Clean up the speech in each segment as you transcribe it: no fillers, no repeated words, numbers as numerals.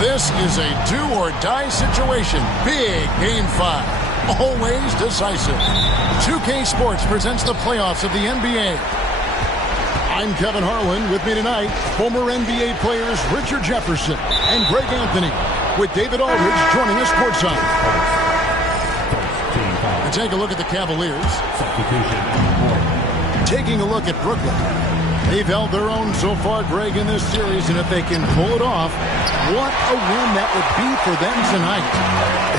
This is a do-or-die situation. Big Game 5. Always decisive. 2K Sports presents the playoffs of the NBA. I'm Kevin Harlan. With me tonight, former NBA players Richard Jefferson and Greg Anthony, with David Aldridge joining us courtside. And take a look at the Cavaliers. Taking a look at Brooklyn. They've held their own so far, Greg, in this series, and if they can pull it off, what a win that would be for them tonight.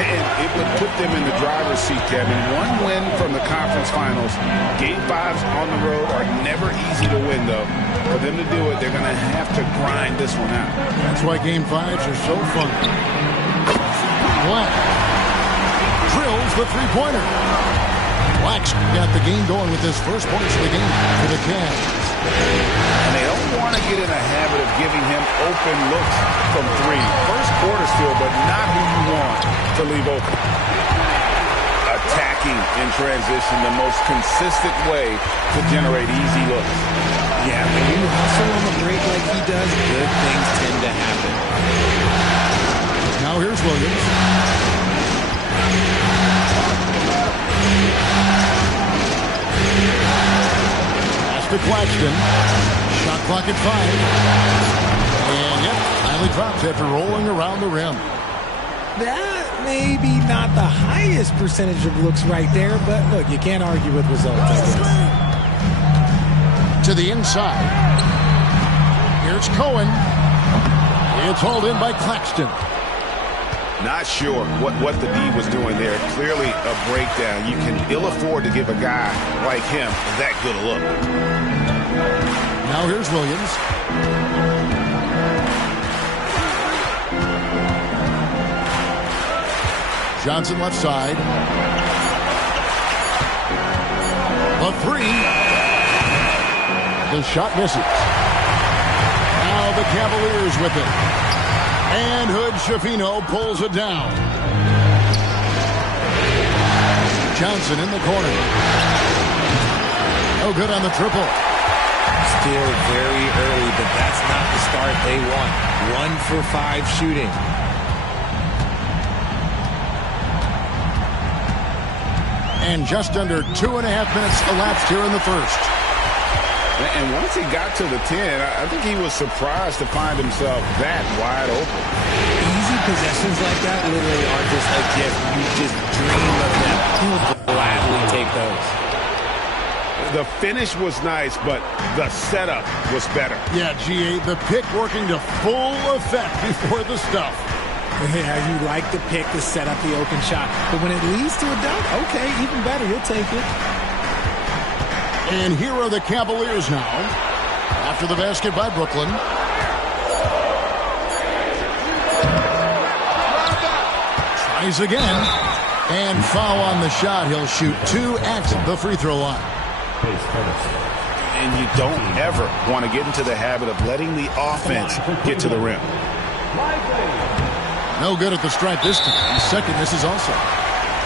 And it would put them in the driver's seat, Kevin. One win from the conference finals. Game 5s on the road are never easy to win, though. For them to do it, they're going to have to grind this one out. That's why Game 5s are so fun. Black drills the three-pointer. Black's got the game going with his first points of the game for the Cavs. And they don't want to get in a habit of giving him open looks from three. First quarter still, but not who you want to leave open. Attacking in transition, the most consistent way to generate easy looks. Yeah, when you hustle on the break like he does, good things tend to happen. Now here's Williams. To Claxton. Shot clock at 5. And yep, finally drops after rolling around the rim. That may be not the highest percentage of looks right there, but look, you can't argue with results, I guess. To the inside. Here's Cohen. It's hauled in by Claxton. Not sure what the D was doing there. Clearly a breakdown. You can ill afford to give a guy like him that good a look. Now here's Williams. Johnson left side. The three. The shot misses. Now the Cavaliers with it. And Hood-Schifino pulls it down. Johnson in the corner. No good on the triple. Still very early, but that's not the start they want. 1 for 5 shooting. And just under 2.5 minutes elapsed here in the first. And once he got to the 10, I think he was surprised to find himself that wide open. Easy possessions like that literally are just a gift. You just dream of them. He'll gladly take those. The finish was nice, but the setup was better. Yeah, GA, the pick working to full effect before the stuff. Yeah, you like the pick to set up the open shot. But when it leads to a dunk, okay, even better. You'll take it. And here are the Cavaliers now, after the basket by Brooklyn. Tries again, and foul on the shot. He'll shoot 2 at the free throw line. And you don't ever want to get into the habit of letting the offense get to the rim. No good at the stripe this time. Second misses also.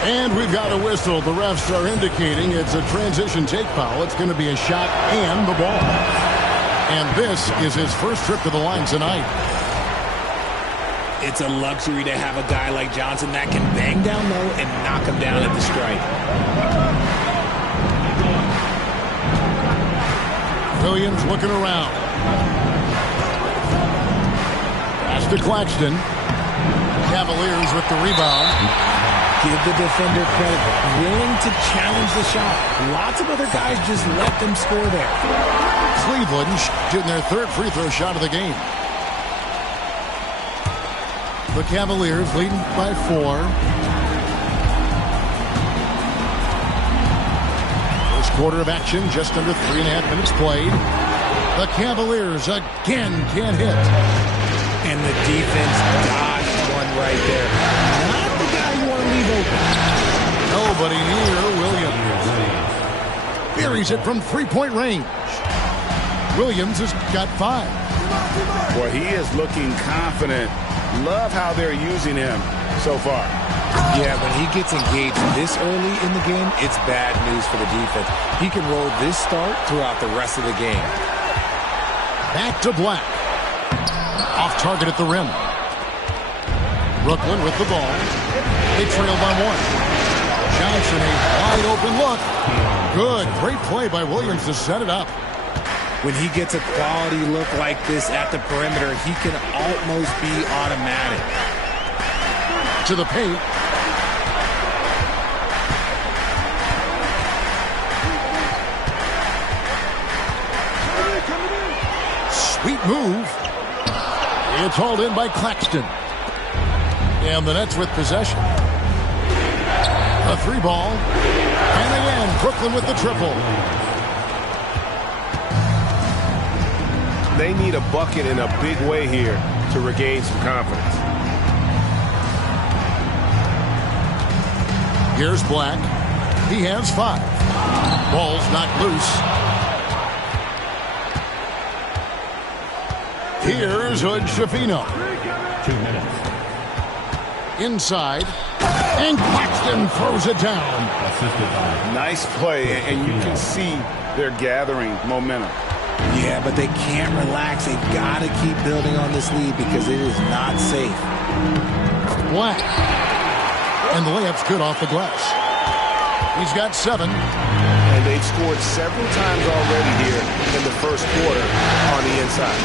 And we've got a whistle. The refs are indicating it's a transition take foul. It's going to be a shot and the ball. And this is his first trip to the line tonight. It's a luxury to have a guy like Johnson that can bang down low and knock him down at the stripe. Williams looking around. Pass to Claxton. Cavaliers with the rebound. Give the defender credit. Willing to challenge the shot. Lots of other guys just let them score there. Cleveland shooting their third free throw shot of the game. The Cavaliers leading by 4. First quarter of action, just under 3.5 minutes played. The Cavaliers again can't hit. And the defense dodged one right there. Not the guy you want to leave open. Nobody near Williams. Buries it from three-point range. Williams has got 5. Well, he is looking confident. Love how they're using him so far. Yeah, when he gets engaged this early in the game, it's bad news for the defense. He can roll this start throughout the rest of the game. Back to Black. Off target at the rim. Brooklyn with the ball. They trail by 1. Johnson, a wide open look. Good. Great play by Williams to set it up. When he gets a quality look like this at the perimeter, he can almost be automatic. To the paint. Sweet move. It's hauled in by Claxton. And the Nets with possession. A 3-ball. And again, Brooklyn with the triple. They need a bucket in a big way here to regain some confidence. Here's Black. He has 5. Ball's knocked loose. Here's Hood Schifino. 2 minutes. Inside. And Claxton throws it down. Nice play, and you can see they're gathering momentum. Yeah, but they can't relax. They got to keep building on this lead because it is not safe. Black. And the layup's good off the glass. He's got 7. And they've scored several times already here in the first quarter on the inside.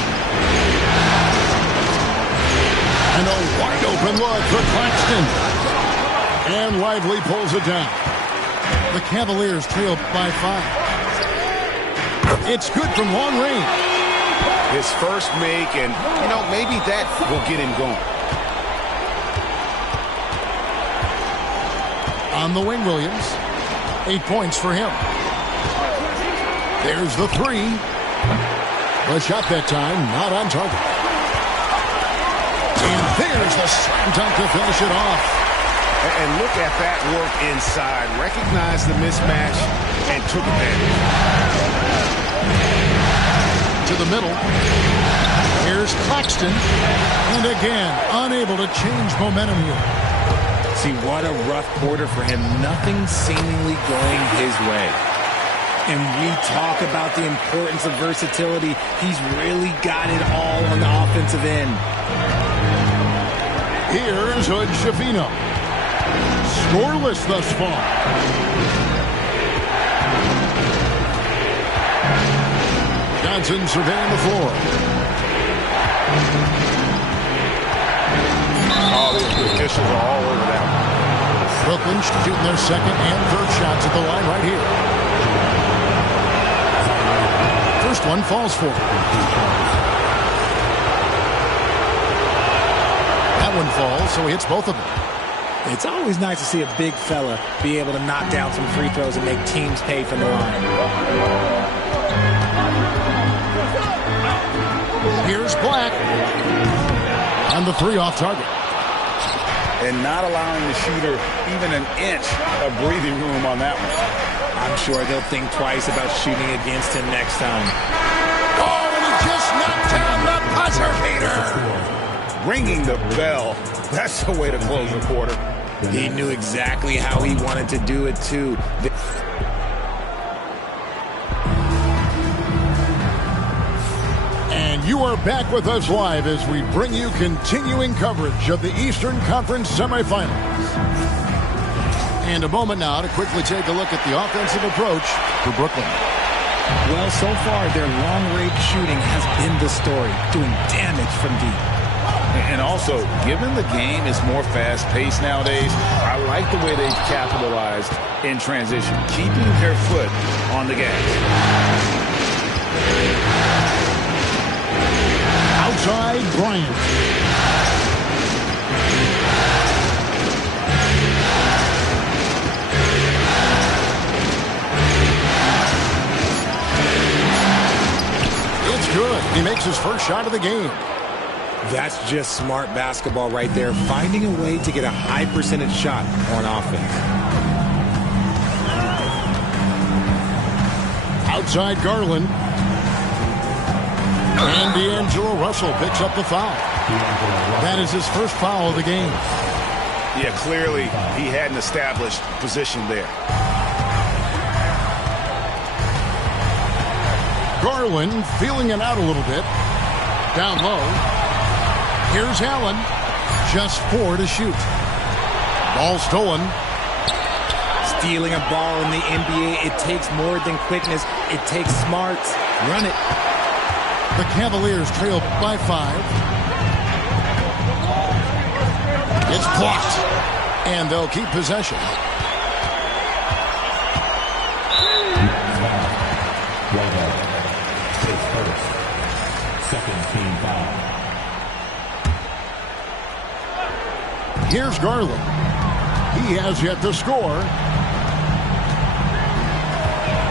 And a wide open look for Claxton. And Lively pulls it down. The Cavaliers trail by 5. It's good from long range. His first make, and, maybe that will get him going. On the wing, Williams. 8 points for him. There's the 3. The shot that time, not on target. And there's the slam dunk to finish it off. And look at that work inside. Recognized the mismatch and took advantage. To the middle. Here's Claxton. And again, unable to change momentum here. See, what a rough quarter for him. Nothing seemingly going his way. And we talk about the importance of versatility. He's really got it all on the offensive end. Here's Hood Schifino. Scoreless thus far. Johnson surveying the floor. Oh, the officials are all over that one. Brooklyn shooting their second and third shots at the line right here. First one falls for him. That one falls, so he hits both of them. It's always nice to see a big fella be able to knock down some free throws and make teams pay from the line. Here's Black. On the 3 off target. And not allowing the shooter even an inch of breathing room on that one. I'm sure they'll think twice about shooting against him next time. Oh, and he just knocked down the buzzer beater. Ringing the bell. That's the way to close the quarter. He knew exactly how he wanted to do it, too. And you are back with us live as we bring you continuing coverage of the Eastern Conference semifinals. And a moment now to quickly take a look at the offensive approach for Brooklyn. Well, so far, their long-range shooting has been the story, doing damage from deep. And also, given the game is more fast-paced nowadays, I like the way they've capitalized in transition, keeping their foot on the gas. Outside, Bryant. It's good. He makes his first shot of the game. That's just smart basketball right there, finding a way to get a high percentage shot on offense. Outside Garland. And D'Angelo Russell picks up the foul. That is his first foul of the game. Yeah, clearly he hadn't established position there. Garland feeling it out a little bit. Down low. Here's Allen. Just 4 to shoot. Ball stolen. Stealing a ball in the NBA, it takes more than quickness. It takes smarts. Run it. The Cavaliers trail by 5. It's blocked. And they'll keep possession. Here's Garland. He has yet to score.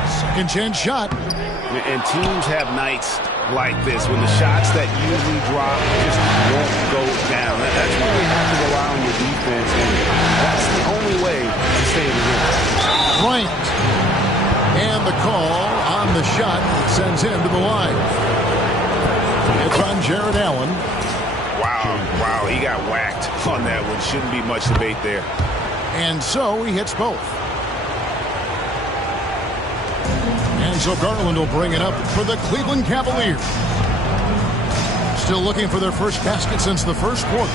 Second chance shot. And teams have nights like this when the shots that usually drop just won't go down. That's when you have to rely on your defense, and that's the only way to stay in the game. Bryant. And the call on the shot sends him to the line. It's on Jared Allen. Wow, he got whacked on that one. Shouldn't be much debate there. And so he hits both. And so Garland will bring it up for the Cleveland Cavaliers. Still looking for their first basket since the first quarter.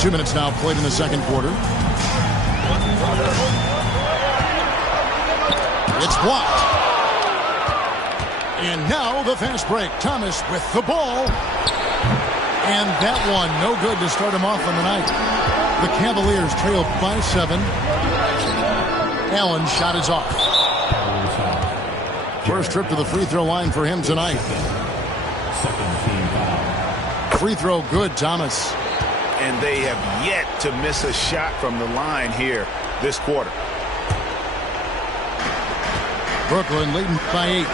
2 minutes now played in the second quarter. It's blocked. And now the fast break. Thomas with the ball. And that one no good to start him off on the night. The Cavaliers trail by 7. Allen's shot is off. First trip to the free throw line for him tonight. Free throw good, Thomas. And they have yet to miss a shot from the line here this quarter. Brooklyn leading by 8.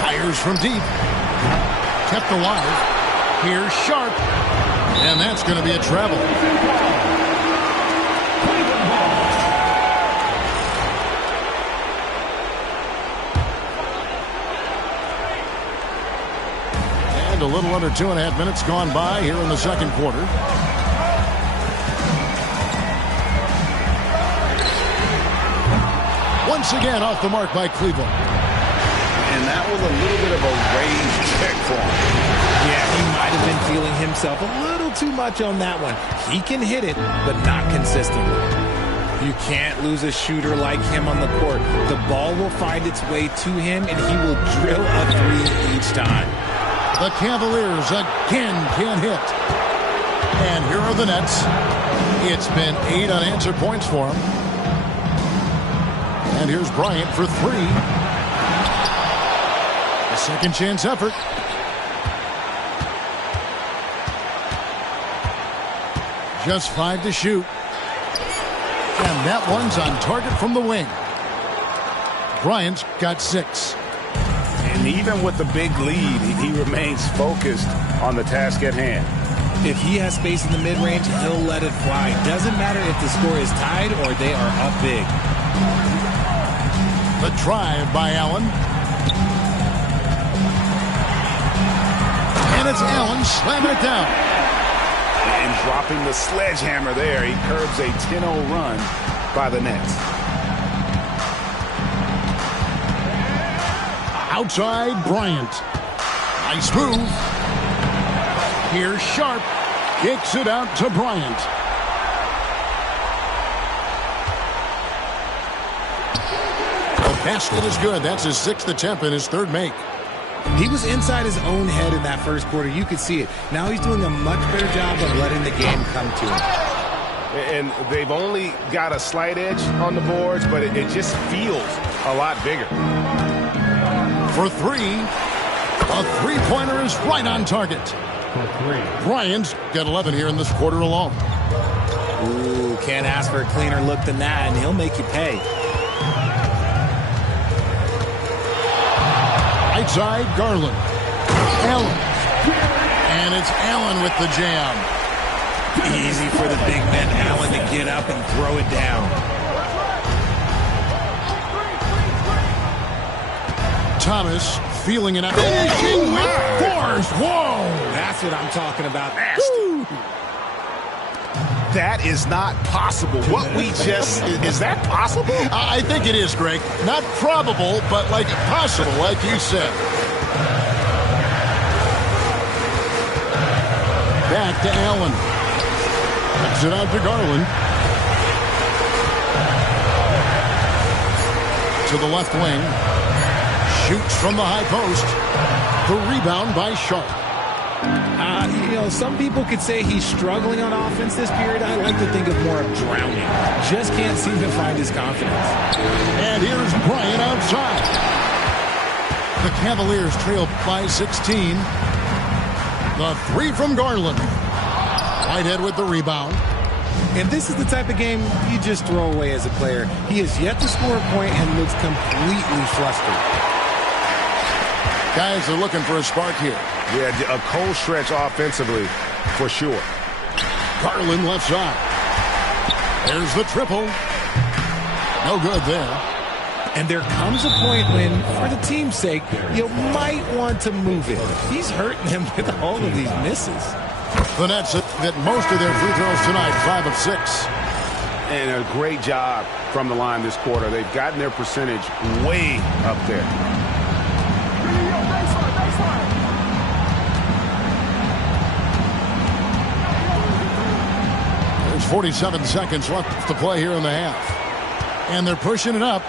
Fires from deep. Kept alive. Here's Sharp. And that's going to be a travel. And a little under 2.5 minutes gone by here in the second quarter. Once again off the mark by Cleveland. And that was a little bit of a raised check for him. Yeah, he might have been feeling himself a little too much on that one. He can hit it, but not consistently. You can't lose a shooter like him on the court. The ball will find its way to him, and he will drill a 3 each time. The Cavaliers again can't hit. And here are the Nets. It's been 8 unanswered points for him. And here's Bryant for 3. A second chance effort. Just 5 to shoot. And that one's on target from the wing. Bryant's got 6. And even with the big lead, he remains focused on the task at hand. If he has space in the mid-range, he'll let it fly. Doesn't matter if the score is tied or they are up big. The drive by Allen. And it's Allen slamming it down. And dropping the sledgehammer there, he curbs a 10-0 run by the Nets. Outside Bryant. Nice move. Here's Sharp. Kicks it out to Bryant. The basket is good. That's his 6th attempt and his 3rd make. He was inside his own head in that first quarter. You could see it. Now he's doing a much better job of letting the game come to him. And they've only got a slight edge on the boards, but it just feels a lot bigger. For 3. A three-pointer is right on target. Bryant's got 11 here in this quarter alone. Ooh, can't ask for a cleaner look than that, and he'll make you pay. Right side, Garland. Allen. And it's Allen with the jam. Easy for the big man Allen to get up and throw it down. Thomas feeling it out. Finishing with force. Whoa. That's what I'm talking about. Woo. That is not possible. What we just... Is that possible? I think it is, Greg. Not probable, but like possible, like you said. Back to Allen. Backs it out to Garland. To the left wing. Shoots from the high post. The rebound by Sharp. Some people could say he's struggling on offense this period. I like to think of more of drowning. Just can't seem to find his confidence. And here's Bryant outside. The Cavaliers trail by 16. The three from Garland. Whitehead with the rebound. And this is the type of game you just throw away as a player. He has yet to score a point and looks completely flustered. Guys are looking for a spark here. Yeah, a cold stretch offensively, for sure. Garland left side. There's the triple. No good there. And there comes a point when, for the team's sake, you might want to move it. He's hurting them with all of these misses. The Nets hit most of their free throws tonight, 5 of 6. And a great job from the line this quarter. They've gotten their percentage way up there. There's 47 seconds left to play here in the half. And they're pushing it up.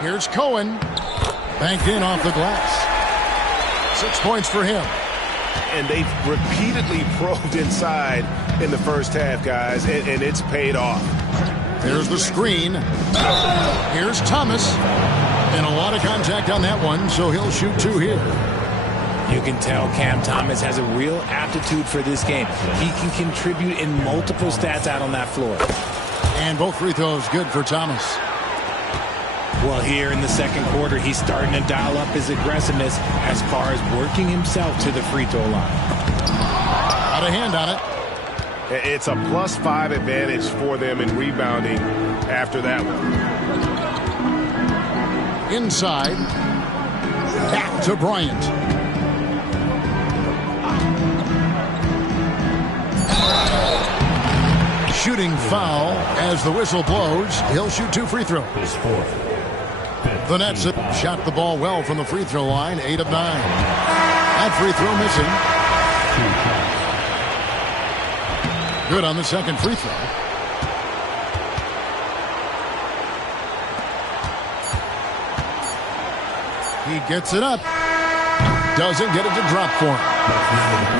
Here's Cohen. Banked in off the glass. 6 points for him. And they've repeatedly probed inside in the first half, guys, and it's paid off. There's the screen. Here's Thomas. And a lot of contact on that one, so he'll shoot 2 here. You can tell Cam Thomas has a real aptitude for this game. He can contribute in multiple stats out on that floor. And both free throws good for Thomas. Well, here in the second quarter, he's starting to dial up his aggressiveness as far as working himself to the free throw line. Got a hand on it. It's a +5 advantage for them in rebounding after that one. Inside. Back to Bryant. Shooting foul as the whistle blows. He'll shoot 2 free throws. The Nets shot the ball well from the free throw line, 8 of 9. That free throw missing. Good on the second free throw. He gets it up. Doesn't get it to drop for him.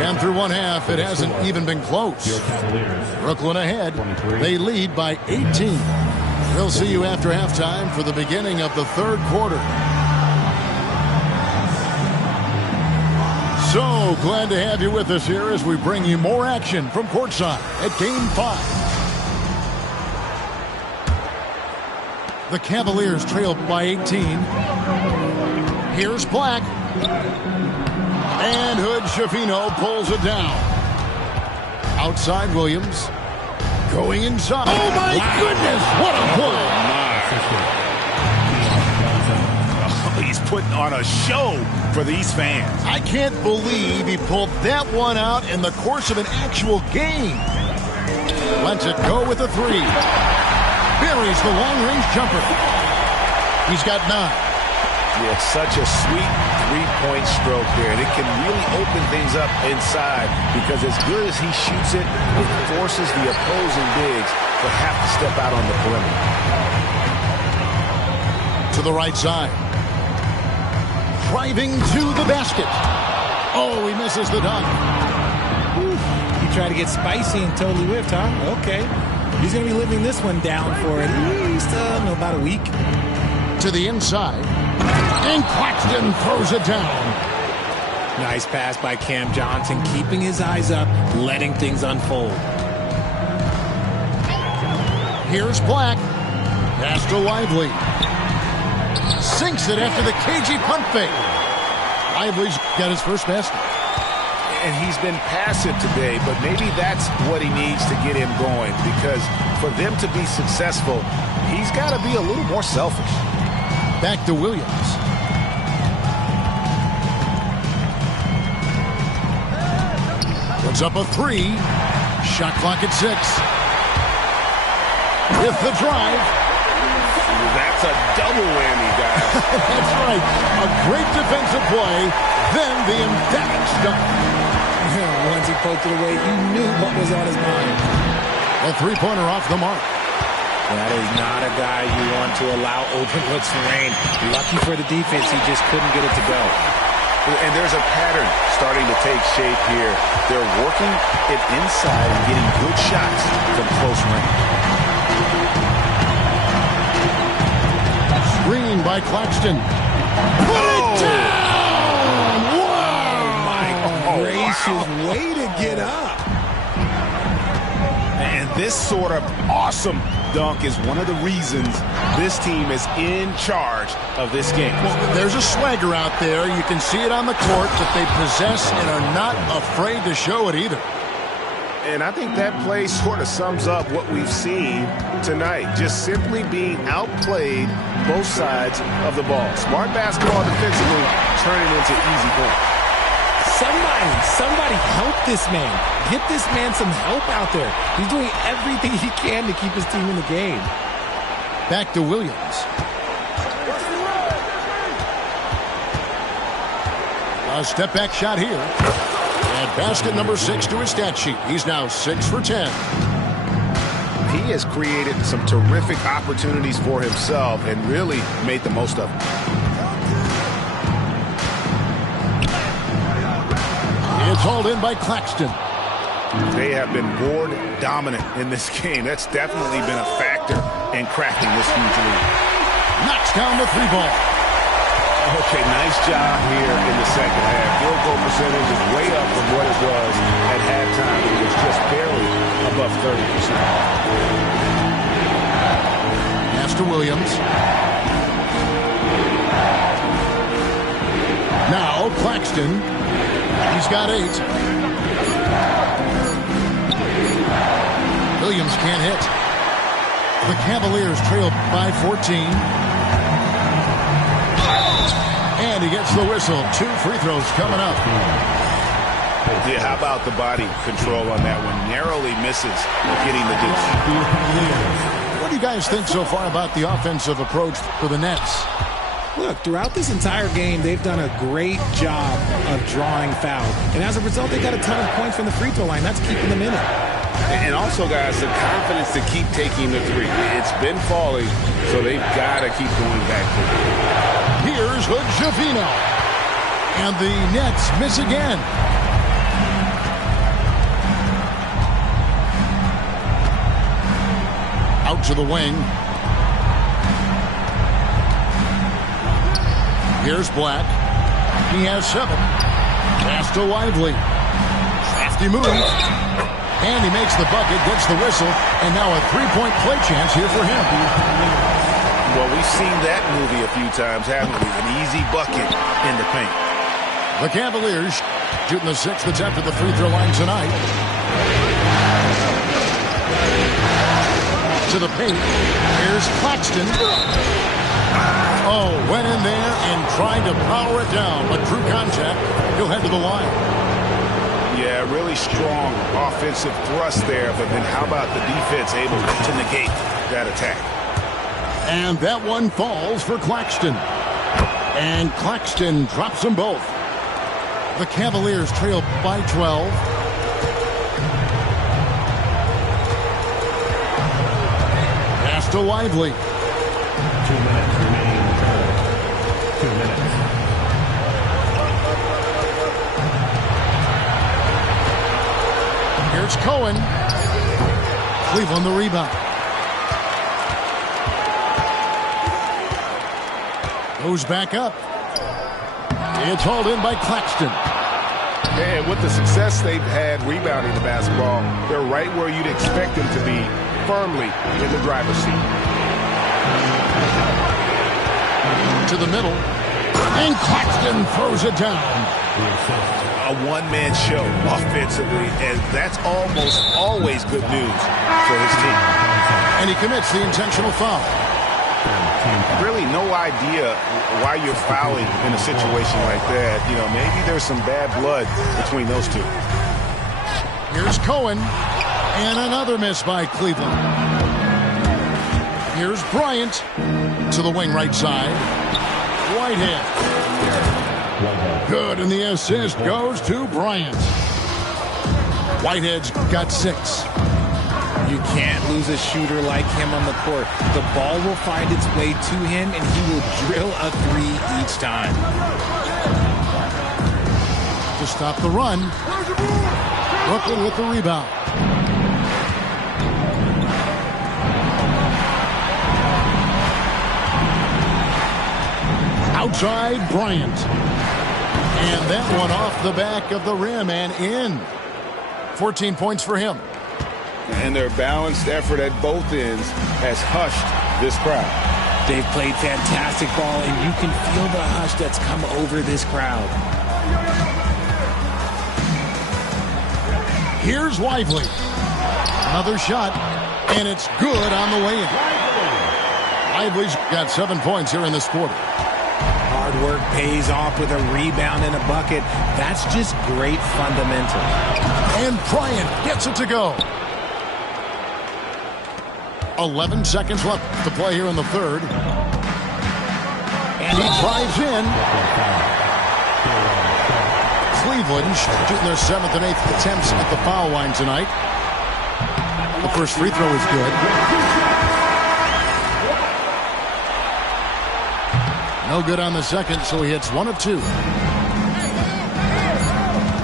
And through one half, it hasn't even been close. Brooklyn ahead. They lead by 18. We'll see you after halftime for the beginning of the third quarter. So glad to have you with us here as we bring you more action from courtside at Game 5. The Cavaliers trail by 18. Here's Black. And Hood-Schifino pulls it down. Outside Williams. Going inside. Oh, my goodness. What a play. Oh, he's putting on a show for these fans. I can't believe he pulled that one out in the course of an actual game. Lets it go with a 3. Buries the long-range jumper. He's got 9. Yeah, such a sweet three-point stroke there. And it can really open things up inside because as good as he shoots it, it forces the opposing bigs to have to step out on the perimeter. To the right side. Driving to the basket. Oh, he misses the dunk. He tried to get spicy and totally whiffed, huh? Okay. He's going to be living this one down for at least about a week. To the inside. And Claxton throws it down. Nice pass by Cam Johnson, keeping his eyes up, letting things unfold. Here's Black. Pass to Lively. Sinks it after the cagey pump fake. Lively's got his first basket. And he's been passive today, but maybe that's what he needs to get him going, because for them to be successful, he's got to be a little more selfish. Back to Williams. Puts up a 3. Shot clock at 6. With the drive. That's a double whammy, guys. That's right. A great defensive play, then the emphatic stop. Once he poked it away, you knew what was on his mind. A three-pointer off the mark. That is not a guy you want to allow open looks to rain. Lucky for the defense, he just couldn't get it to go. And there's a pattern starting to take shape here. They're working it inside and getting good shots from close range. Screen by Claxton. Put it down! Wow! My gracious, way to get up. And this sort of awesome dunk is one of the reasons this team is in charge of this game. Well, there's a swagger out there. You can see it on the court that they possess and are not afraid to show it either. And I think that play sort of sums up what we've seen tonight. Just simply being outplayed both sides of the ball. Smart basketball defensively, turning into easy points. Somebody help this man. Get this man some help out there. He's doing everything he can to keep his team in the game. Back to Williams. A step-back shot here. And basket number 6 to his stat sheet. He's now 6 for 10. He has created some terrific opportunities for himself and really made the most of them. It's hauled in by Claxton. They have been board dominant in this game. That's definitely been a factor in cracking this huge lead. Knocks down the 3 ball. Okay, nice job here in the second half. Field goal percentage is way up from what it was at halftime. It was just barely above 30%. Pass to Williams. Now Claxton. He's got 8. Williams can't hit. The Cavaliers trail by 14. And he gets the whistle. 2 free throws coming up. Yeah, how about the body control on that one? Narrowly misses getting the dish. What do you guys think so far about the offensive approach for the Nets? Look, throughout this entire game, they've done a great job of drawing fouls. And as a result, they got a ton of points from the free throw line. That's keeping them in it. And also, guys, the confidence to keep taking the 3. It's been falling, so they've got to keep going back to it. Here's Hood-Schifino. And the Nets miss again. Out to the wing. Here's Black. He has 7. Pass to Lively. Crafty move. And he makes the bucket, gets the whistle, and now a 3-point play chance here for him. Well, we've seen that movie a few times, haven't we? An easy bucket in the paint. The Cavaliers shooting the 6th that's after the free throw line tonight. To the paint. Here's Claxton. Oh, went in there and tried to power it down, but through contact, he'll head to the line. Yeah, really strong offensive thrust there, but then how about the defense able to negate that attack? And that one falls for Claxton. And Claxton drops them both. The Cavaliers trail by 12. Pass to Lively. 2 minutes remaining in the third. 2 minutes. Here's Cohen. Cleveland the rebound. Goes back up. It's hauled in by Claxton. And with the success they've had rebounding the basketball, they're right where you'd expect them to be, firmly in the driver's seat. To the middle. And Claxton throws it down. a one-man show offensively, and that's almost always good news for his team. And he commits the intentional foul. Really no idea why you're fouling in a situation like that. You know, maybe there's some bad blood between those two. Here's Cohen. And another miss by Cleveland. Here's Bryant to the wing right side. Whitehead. Good, and the assist goes to Bryant. Whitehead's got 6. You can't lose a shooter like him on the court. The ball will find its way to him, and he will drill a 3 each time. To stop the run, Brooklyn with the rebound. Outside Bryant. And that one off the back of the rim and in. 14 points for him. And their balanced effort at both ends has hushed this crowd. They've played fantastic ball, and you can feel the hush that's come over this crowd. Here's Lively. Another shot, and it's good on the way in. Lively's got 7 points here in this quarter. Hard work pays off with a rebound and a bucket. That's just great fundamental. And Bryant gets it to go. 11 seconds left to play here in the third. And he drives in. Cleveland shooting their 7th and 8th attempts at the foul line tonight. The first free throw is good. No good on the second, so he hits 1 of 2.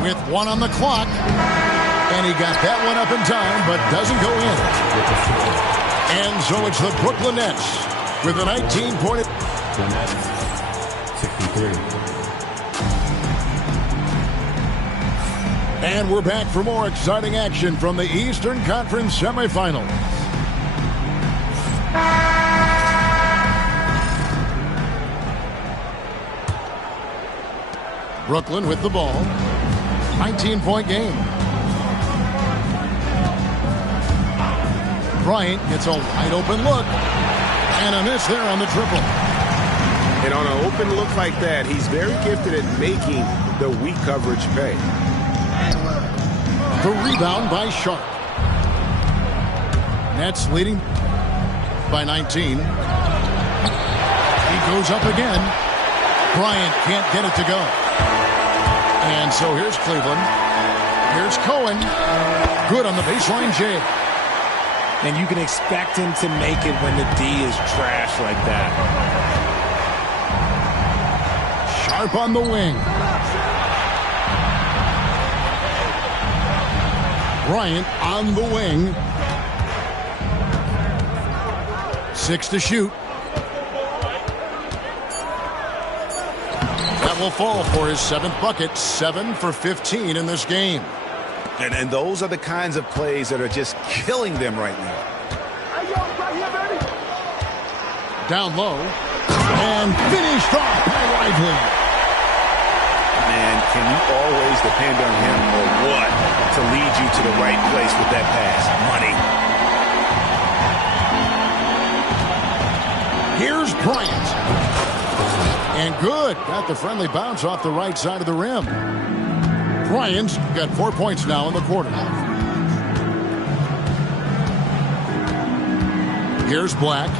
With 1 on the clock. And he got that one up in time, but doesn't go in. And so it's the Brooklyn Nets with a 19-point. The Nets, 63. And we're back for more exciting action from the Eastern Conference semifinals. Brooklyn with the ball. 19-point game. Bryant gets a wide open look. And a miss there on the triple. And on an open look like that, he's very gifted at making the weak coverage pay. The rebound by Sharp. Nets leading by 19. He goes up again. Bryant can't get it to go. And so here's Cleveland. Here's Cohen. Good on the baseline J. And you can expect him to make it when the D is trash like that. Sharp on the wing. Bryant on the wing. 6 to shoot. That will fall for his 7th bucket. 7 for 15 in this game. And those are the kinds of plays that are just killing them right now. Down low. And finished off by Lively. Man, can you always depend on him or what to lead you to the right place with that pass? Money. Here's Bryant. And good. Got the friendly bounce off the right side of the rim. Bryant's got 4 points now in the quarter. Here's Black.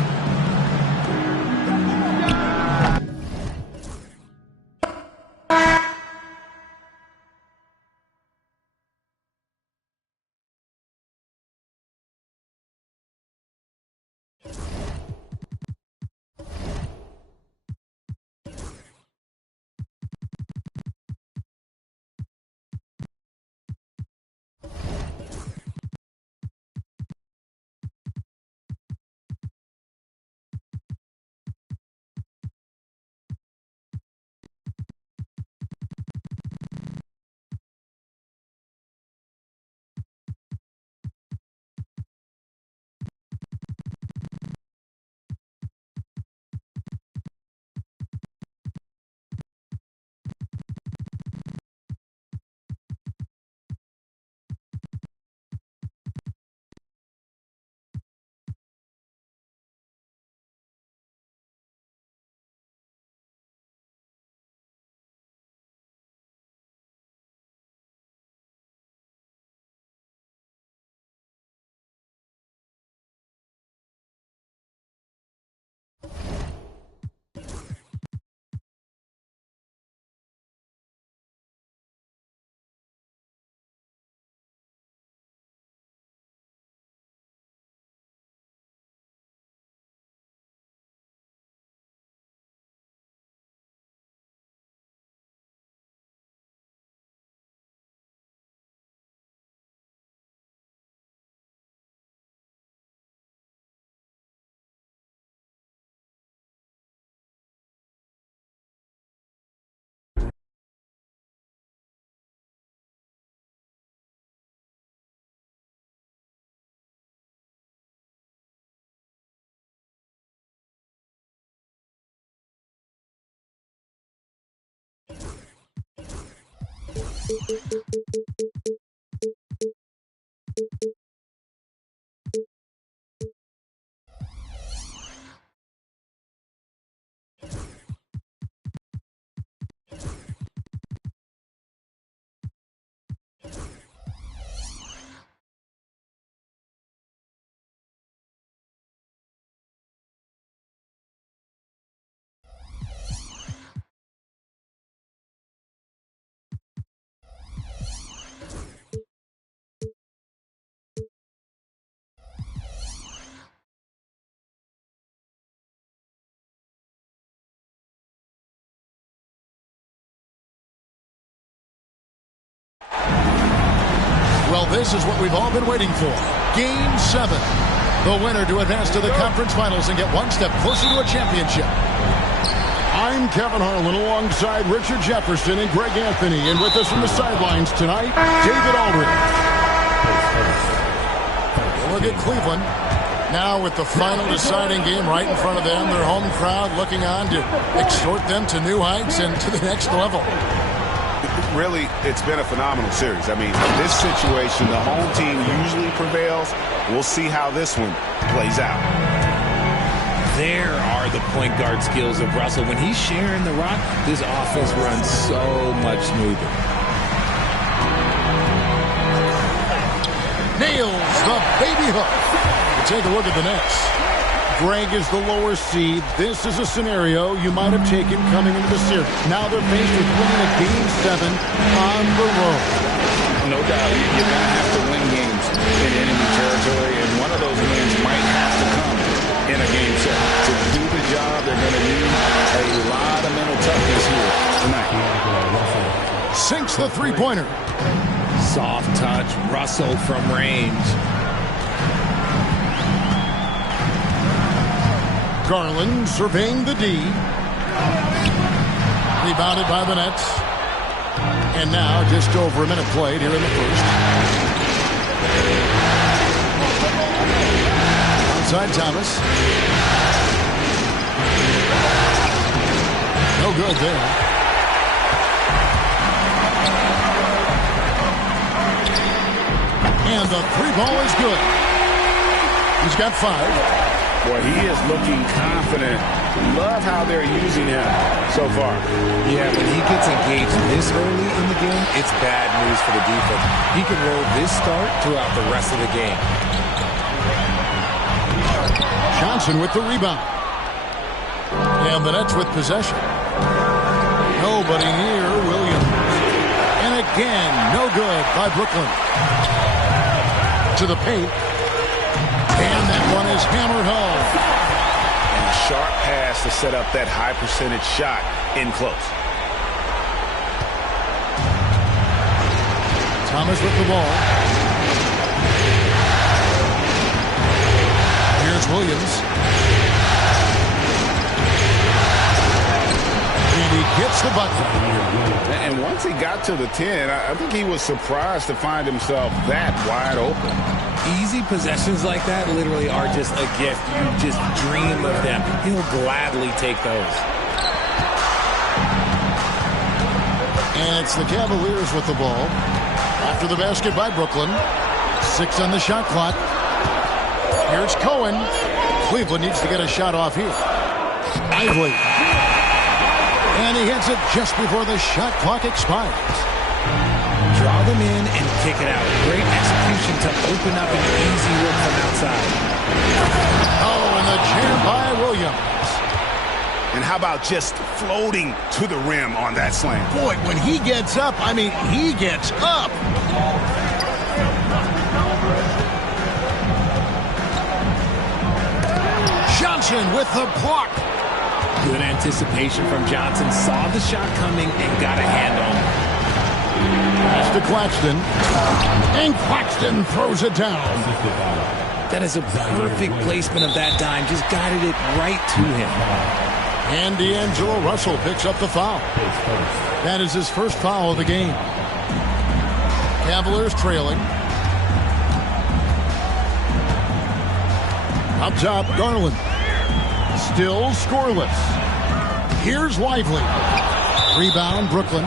Well, this is what we've all been waiting for. Game 7. The winner to advance to the conference finals and get one step closer to a championship. I'm Kevin Harlan alongside Richard Jefferson and Greg Anthony. And with us from the sidelines tonight, David Aldridge. Look at Cleveland. Now with the final deciding game right in front of them, their home crowd looking on to exhort them to new heights and to the next level. Really, it's been a phenomenal series. I mean, in this situation, the home team usually prevails. We'll see how this one plays out. There are the point guard skills of Russell. When he's sharing the rock, this offense runs so much smoother. Nails the baby hook. Take a look at the Nets. Greg is the lower seed. This is a scenario you might have taken coming into the series. Now they're faced with winning a Game 7 on the road. No doubt, you're going to have to win games in enemy territory, and one of those wins might have to come in a Game 7. To do the job, they're going to need a lot of mental toughness here tonight. Sinks the three-pointer. Soft touch, Russell from range. Garland surveying the D. Rebounded by the Nets. And now just over a minute played here in the first. Outside Thomas. No good there. And the three ball is good. He's got 5. Boy, he is looking confident. Love how they're using him so far. Yeah, when he gets engaged this early in the game, it's bad news for the defense. He can roll this start throughout the rest of the game. Johnson with the rebound. And the Nets with possession. Nobody near Williams. And again, no good by Brooklyn. To the paint. And that one is hammered home. And a sharp pass to set up that high percentage shot in close. Thomas with the ball. Here's Williams. And he gets the bucket. And once he got to the 10, I think he was surprised to find himself that wide open. Easy possessions like that literally are just a gift. You just dream of them. He'll gladly take those. And it's the Cavaliers with the ball. After the basket by Brooklyn. 6 on the shot clock. Here's Cohen. Cleveland needs to get a shot off here. Ively. And he hits it just before the shot clock expires. Draw them in and kick it out. Great execution to open up an easy look from outside. Oh, and the jam by Williams. And how about just floating to the rim on that slam? Boy, when he gets up, I mean, he gets up. Johnson with the block. Good anticipation from Johnson. Saw the shot coming and got a hand on it. Pass to Claxton. And Claxton throws it down. That is a perfect placement of that dime. Just guided it right to him. And D'Angelo Russell picks up the foul. That is his first foul of the game. Cavaliers trailing. Up top, Garland. Still scoreless. Here's Lively. Rebound, Brooklyn.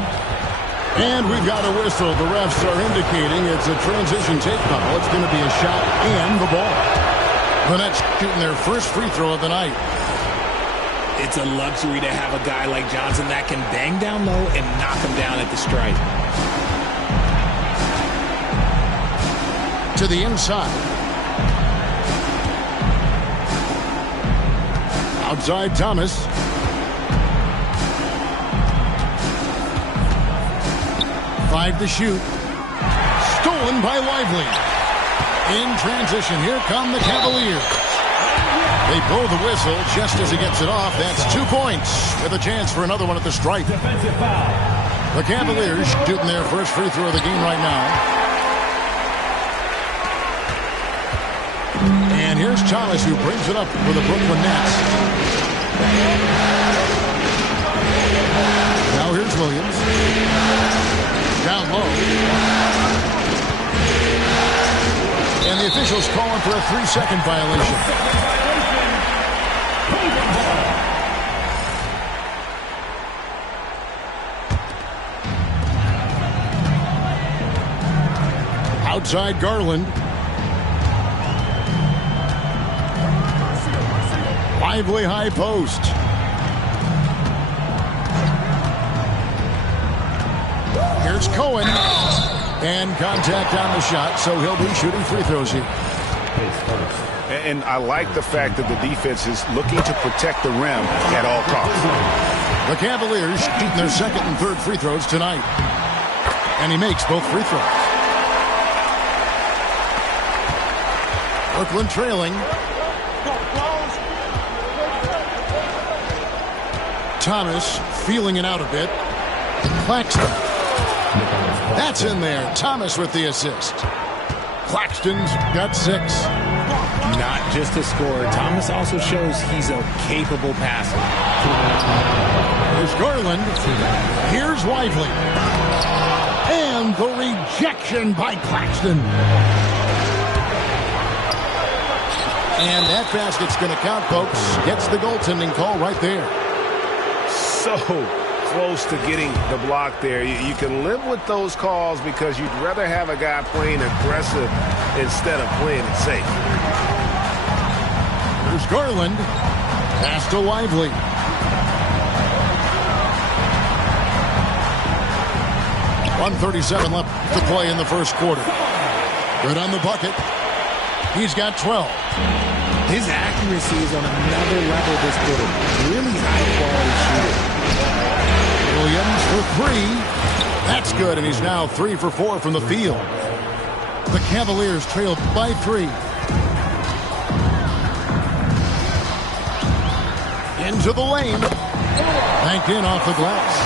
And we've got a whistle. The refs are indicating it's a transition take call. It's going to be a shot and the ball. The Nets shooting their first free throw of the night. It's a luxury to have a guy like Johnson that can bang down low and knock him down at the stripe. To the inside. Outside Thomas. Five to shoot. Stolen by Lively. In transition, here come the Cavaliers. They blow the whistle just as he gets it off. That's 2 points with a chance for another one at the stripe. The Cavaliers shooting their first free throw of the game right now. And here's Thomas who brings it up for the Brooklyn Nets. Now here's Williams. Down low. And the officials calling for a 3-second violation. Outside Garland. Lively high post. Here's Cohen. And contact on the shot, so he'll be shooting free throws here. And I like the fact that the defense is looking to protect the rim at all costs. The Cavaliers shooting their second and third free throws tonight. And he makes both free throws. Brooklyn trailing. Thomas feeling it out a bit. Claxton. That's in there. Thomas with the assist. Claxton's got 6. Not just a scorer. Thomas also shows he's a capable passer. Here's Garland. Here's Lively. And the rejection by Claxton. And that basket's going to count, folks. Gets the goaltending call right there. So close to getting the block there. You can live with those calls because you'd rather have a guy playing aggressive instead of playing it safe. There's Garland. Pass to Lively. .137 left to play in the first quarter. Good on the bucket. He's got 12. His accuracy is on another level this quarter. Really high-quality shooter. Williams for 3. That's good, and he's now 3 for 4 from the field. The Cavaliers trail by 3. Into the lane. Banked in off the glass.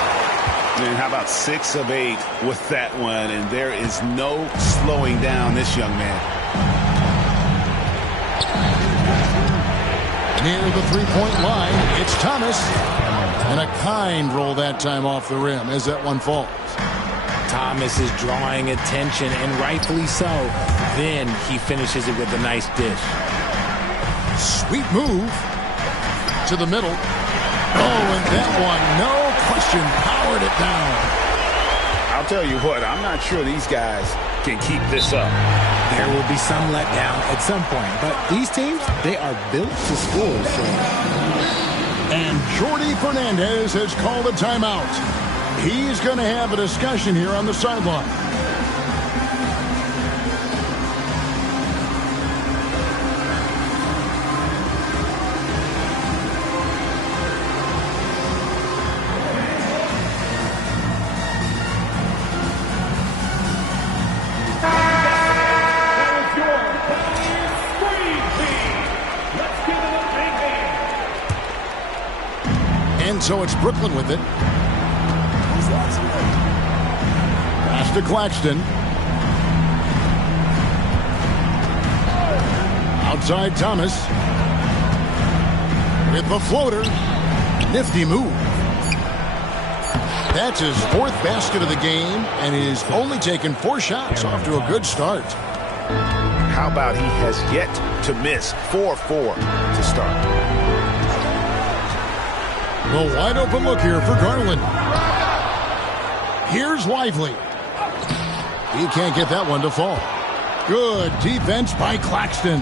And how about 6 of 8 with that one? And there is no slowing down this young man. Near the three-point line, it's Thomas. And a kind roll that time off the rim as that one falls. Thomas is drawing attention, and rightfully so. Then he finishes it with a nice dish. Sweet move to the middle. Oh, and that one, no question, powered it down. I'll tell you what, I'm not sure these guys can keep this up. There will be some letdown at some point, but these teams, they are built to score. So. And Jordi Fernandez has called a timeout. He's going to have a discussion here on the sideline. So it's Brooklyn with it. Pass to Claxton. Outside Thomas. With the floater. Nifty move. That's his 4th basket of the game, and he's only taken 4 shots. Off to a good start. How about he has yet to miss 4-4 to start? A wide open look here for Garland. Here's Lively. He can't get that one to fall. Good defense by Claxton.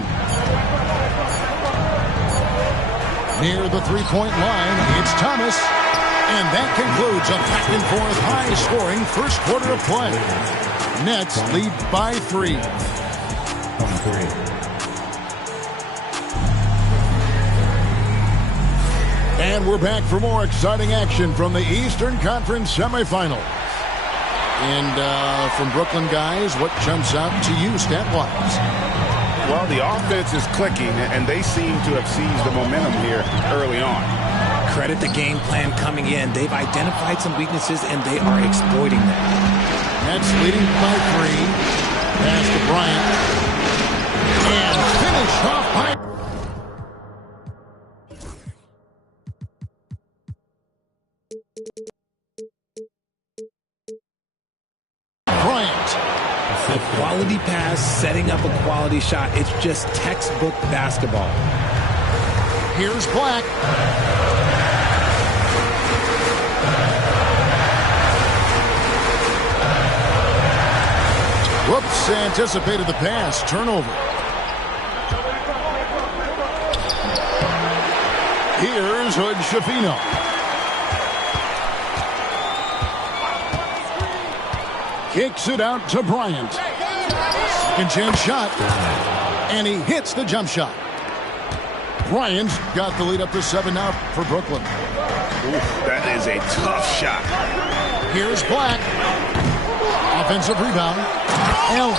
Near the three-point line, it's Thomas. And that concludes a back-and-forth high-scoring first quarter of play. Nets lead by 3. On 3. And we're back for more exciting action from the Eastern Conference semifinals. And from Brooklyn, guys, what jumps out to you stat-wise? Well, the offense is clicking, and they seem to have seized the momentum here early on. Credit the game plan coming in. They've identified some weaknesses, and they are exploiting them. Nets leading by 3. Pass to Bryant. And finish off by... Bryant. A quality pass, setting up a quality shot. It's just textbook basketball. Here's Black. Whoops, anticipated the pass. Turnover. Here's Hood Schifino. Kicks it out to Bryant. Second chance shot. And he hits the jump shot. Bryant's got the lead up to 7 now for Brooklyn. Ooh, that is a tough shot. Here's Black. Offensive rebound. Allen.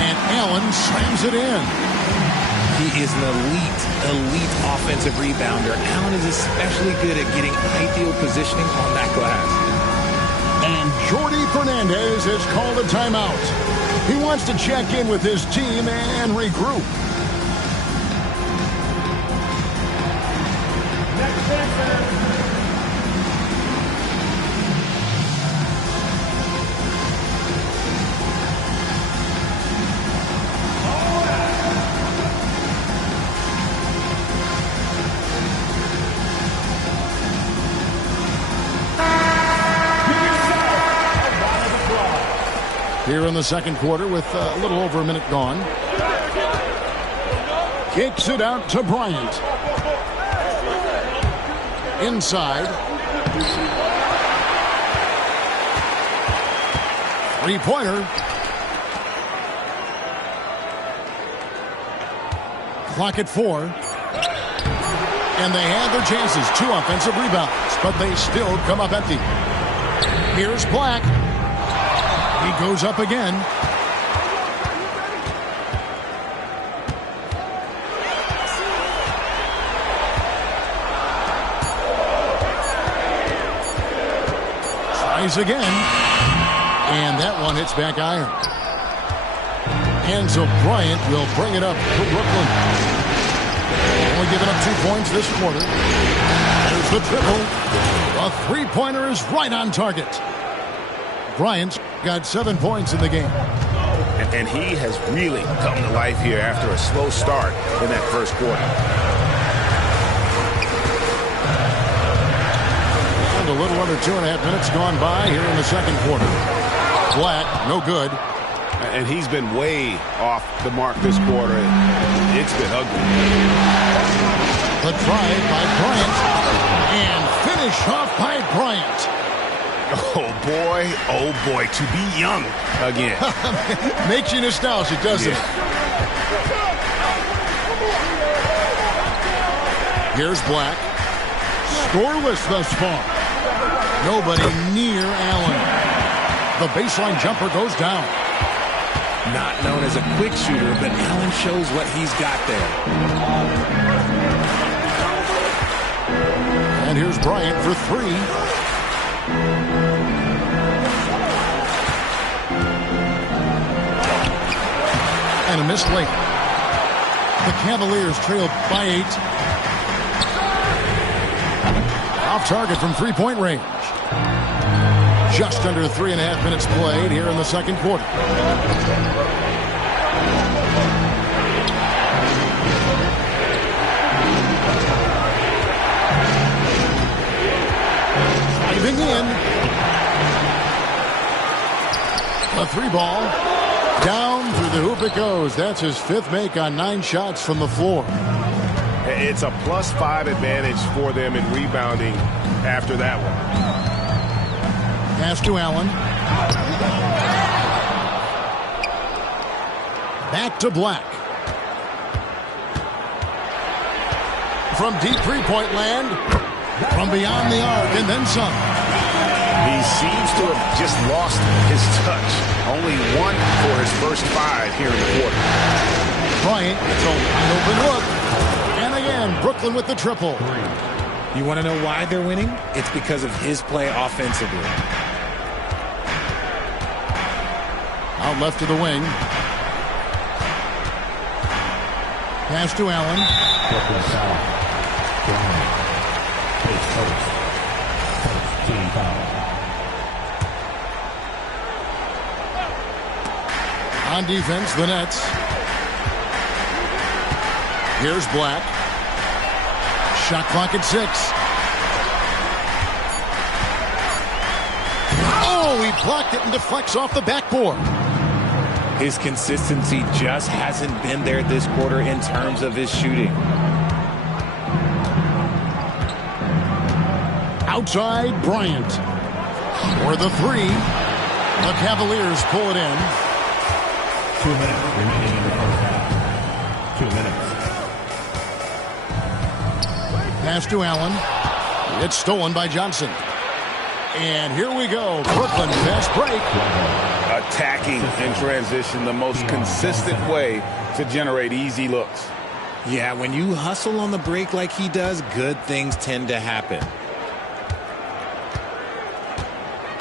And Allen slams it in. He is an elite offensive rebounder. Allen is especially good at getting ideal positioning on that glass. And Jordi Fernandez has called a timeout. He wants to check in with his team and regroup. Here in the second quarter with a little over a minute gone. Kicks it out to Bryant. Inside. Three-pointer. Clock at 4. And they had their chances. 2 offensive rebounds, but they still come up empty. Here's Black. He goes up again. Tries again. And that one hits back iron. And so Bryant will bring it up for Brooklyn. Only giving up 2 points this quarter. There's the triple. A three-pointer is right on target. Bryant's got 7 points in the game. And he has really come to life here after a slow start in that first quarter. And a little under 2.5 minutes gone by here in the second quarter. Black, no good. And he's been way off the mark this quarter. It's been ugly. The drive by Bryant. And finish off by Bryant. Oh boy, to be young again. Makes you nostalgic, doesn't it? Here's Black. Scoreless thus far. Nobody near Allen. The baseline jumper goes down. Not known as a quick shooter, but Allen shows what he's got there. And here's Bryant for 3. And a missed late. The Cavaliers trailed by 8. Off target from three-point range. Just under 3.5 minutes played here in the second quarter. Driving in. A 3-ball. Down through the hoop it goes. That's his 5th make on 9 shots from the floor. It's a +5 advantage for them in rebounding after that one. Pass to Allen. Back to Black. From deep three-point land. From beyond the arc and then some. He seems to have just lost his touch. Only 1 for his first 5 here in the quarter. Bryant gets a wide open look. And again, Brooklyn with the triple. You want to know why they're winning? It's because of his play offensively. Out left to the wing. Pass to Allen. Brooklyn foul. Bryant. Takes first. First team foul. On defense, the Nets. Here's Black. Shot clock at 6. Oh, he blocked it and deflects off the backboard. His consistency just hasn't been there this quarter in terms of his shooting. Outside, Bryant. For the 3. The Cavaliers pull it in. 2 minutes remaining in the first half. 2 minutes. Pass to Allen. It's stolen by Johnson. And here we go. Brooklyn fast break. Attacking in transition, the most consistent way to generate easy looks. Yeah, when you hustle on the break like he does, good things tend to happen.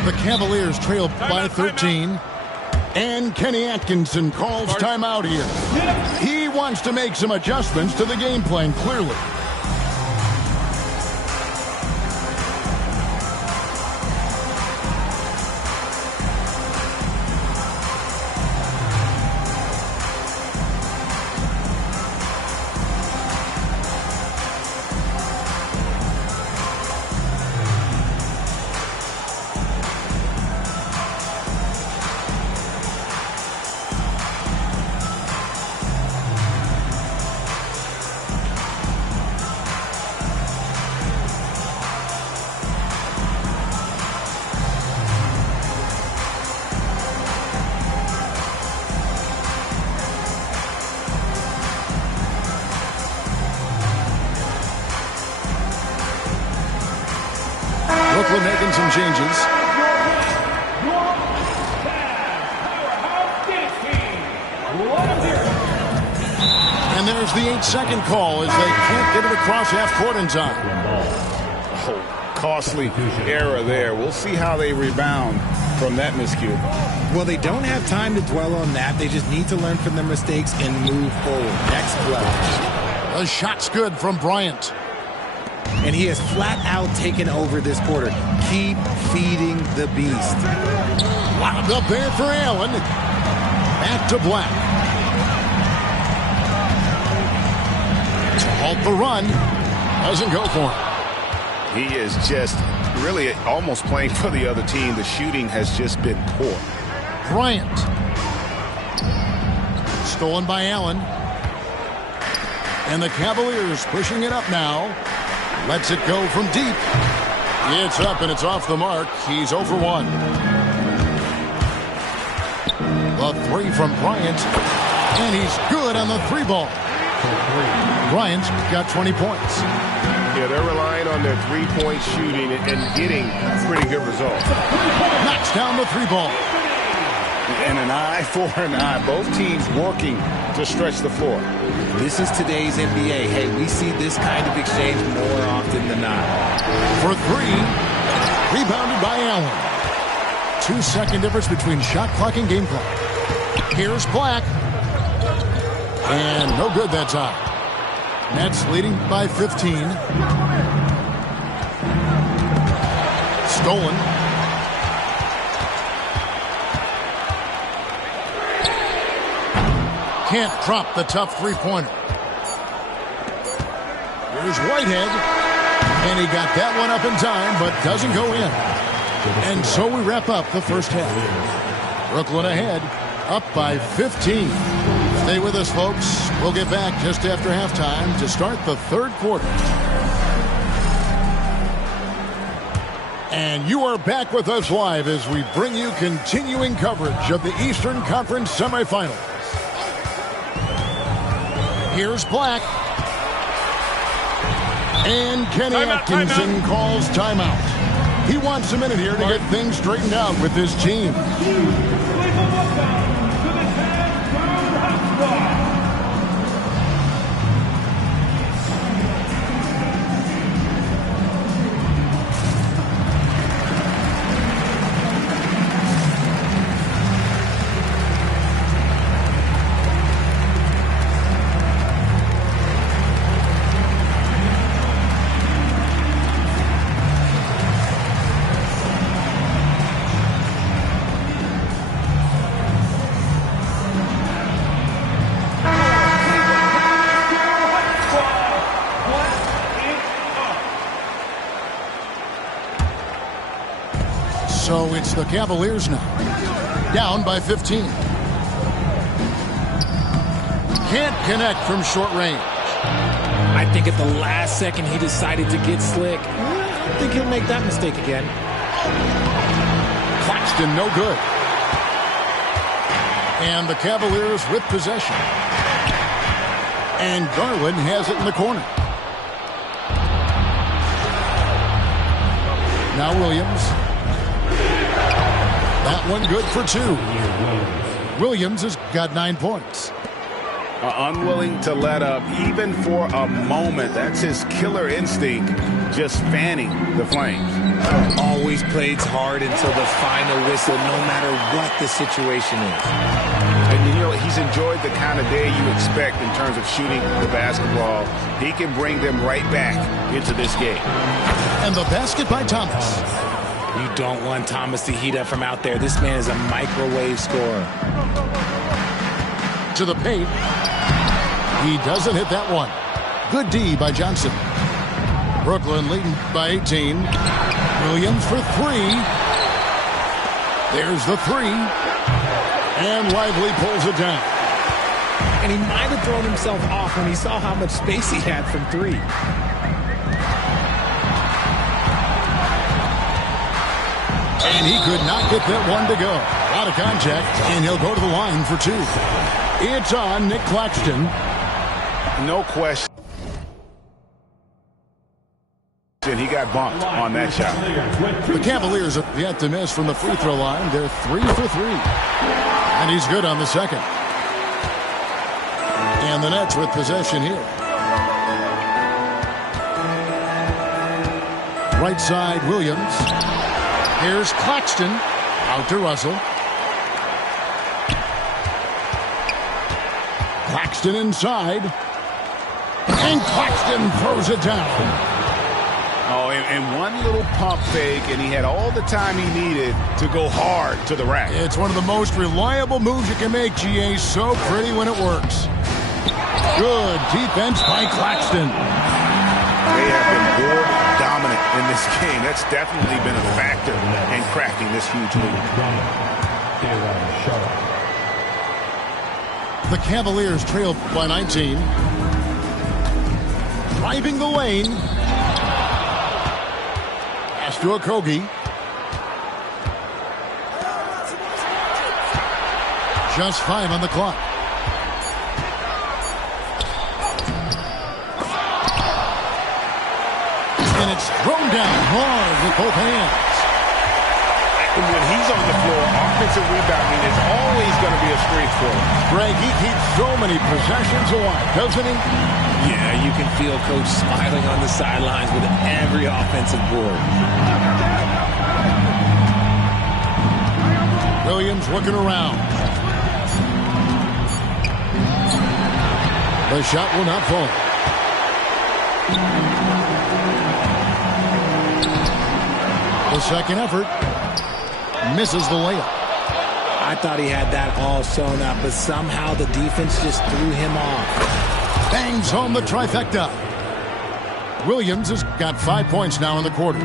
The Cavaliers trail by 13. And Kenny Atkinson calls timeout here. He wants to make some adjustments to the game plan, clearly. Brooklyn making some changes. And there's the 8-second call as they can't get it across half court in time. Oh, costly error there. We'll see how they rebound from that miscue. Well, they don't have time to dwell on that. They just need to learn from their mistakes and move forward. Next play. The shot's good from Bryant. And he has flat out taken over this quarter. Keep feeding the beast. Wound up there for Allen. Back to Black. To halt the run. Doesn't go for him. He is just really almost playing for the other team. The shooting has just been poor. Bryant. Stolen by Allen. And the Cavaliers pushing it up now. Lets it go from deep. It's up and it's off the mark. He's 0 for 1. The 3 from Bryant. And he's good on the 3-ball. Bryant's got 20 points. Yeah, they're relying on their 3-point shooting and getting pretty good results. Knocks down the 3-ball. And an eye for an eye. Both teams working to stretch the floor. This is today's NBA. Hey, we see this kind of exchange more often than not. For 3. Rebounded by Allen. 2-second difference between shot clock and game clock. Here's Black. And no good that time. Nets leading by 15. Stolen. Can't drop the tough 3-pointer. Here's Whitehead. And he got that one up in time, but doesn't go in. And so we wrap up the first half. Brooklyn ahead, up by 15. Stay with us, folks. We'll get back just after halftime to start the third quarter. And you are back with us live as we bring you continuing coverage of the Eastern Conference semifinals. Here's Black. And Kenny Atkinson calls timeout. He wants a minute here to get things straightened out with his team. So it's the Cavaliers now, down by 15. Can't connect from short range. I think at the last second he decided to get slick. I think he'll make that mistake again. Claxton, no good. And the Cavaliers with possession. And Garland has it in the corner. Now Williams. That one good for 2. Williams has got 9 points. Unwilling to let up even for a moment. That's his killer instinct, just fanning the flames. Always plays hard until the final whistle, no matter what the situation is. And you know, he's enjoyed the kind of day you expect in terms of shooting the basketball. He can bring them right back into this game. And the basket by Thomas. You don't want Thomas to heat up from out there. This man is a microwave scorer. To the paint. He doesn't hit that one. Good D by Johnson. Brooklyn leading by 18. Williams for 3. There's the 3. And Lively pulls it down. And he might have thrown himself off when he saw how much space he had from 3. And he could not get that one to go. Out of contact, and he'll go to the line for 2. It's on Nick Claxton. No question. He got bumped on that shot. The Cavaliers have yet to miss from the free throw line. They're 3 for 3. And he's good on the second. And the Nets with possession here. Right side, Williams. Here's Claxton. Out to Russell. Claxton inside. And Claxton throws it down. Oh, and one little pump fake, and he had all the time he needed to go hard to the rack. It's one of the most reliable moves you can make, GA. So pretty when it works. Good defense by Claxton. They have been board dominant in this game. That's definitely been a factor in cracking this huge lead. The Cavaliers trail by 19. Driving the lane. Pass to Okogie. Just 5 on the clock. And it's thrown down hard with both hands. And when he's on the floor, offensive rebounding is always going to be a strength for him. Greg, he keeps so many possessions alive, doesn't he? Yeah, you can feel Coach smiling on the sidelines with every offensive board. Williams looking around. The shot will not fall. The second effort misses the layup. I thought he had that all sewn up, but somehow the defense just threw him off. Bangs home the trifecta. Williams has got 5 points now in the quarter.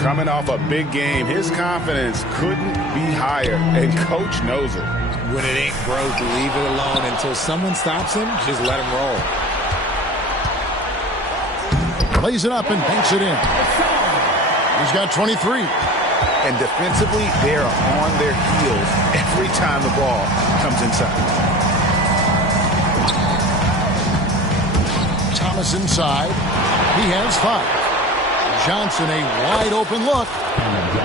Coming off a big game, his confidence couldn't be higher, and Coach knows it. When it ain't broke, leave it alone. Until someone stops him, just let him roll. Plays it up and banks it in. He's got 23. And defensively, they are on their heels every time the ball comes inside. Thomas inside. He has 5. Johnson, a wide open look.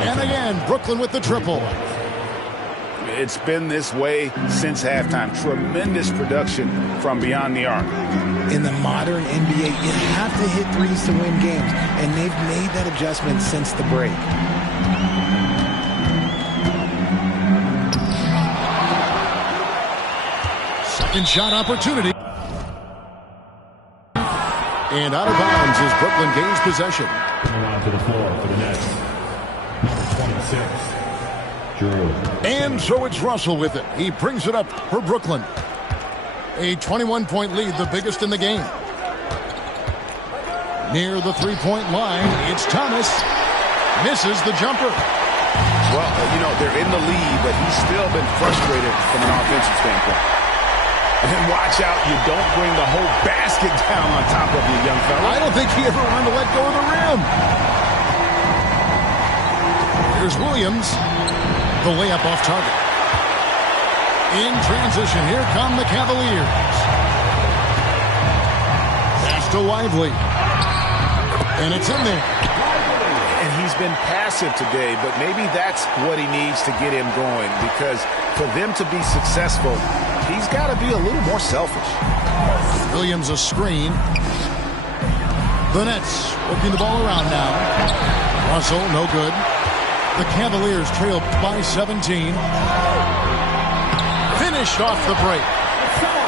And again, Brooklyn with the triple. It's been this way since halftime. Tremendous production from beyond the arc. In the modern NBA, you have to hit threes to win games, and they've made that adjustment since the break. Second shot opportunity. And out of bounds as Brooklyn gains possession. Coming onto the floor for the Nets, number 26, Drew. And so it's Russell with it. He brings it up for Brooklyn. A 21-point lead, the biggest in the game. Near the three-point line, it's Thomas. Misses the jumper. Well, you know, they're in the lead, but he's still been frustrated from an offensive standpoint. And watch out, you don't bring the whole basket down on top of you, young fella. I don't think he ever wanted to let go of the rim. Here's Williams. The layup off target. In transition, here come the Cavaliers. Pass to Lively. And it's in there. And he's been passive today, but maybe that's what he needs to get him going, because for them to be successful, he's got to be a little more selfish. Williams a screen. The Nets working the ball around now. Russell, no good. The Cavaliers trail by 17. Finished off the break.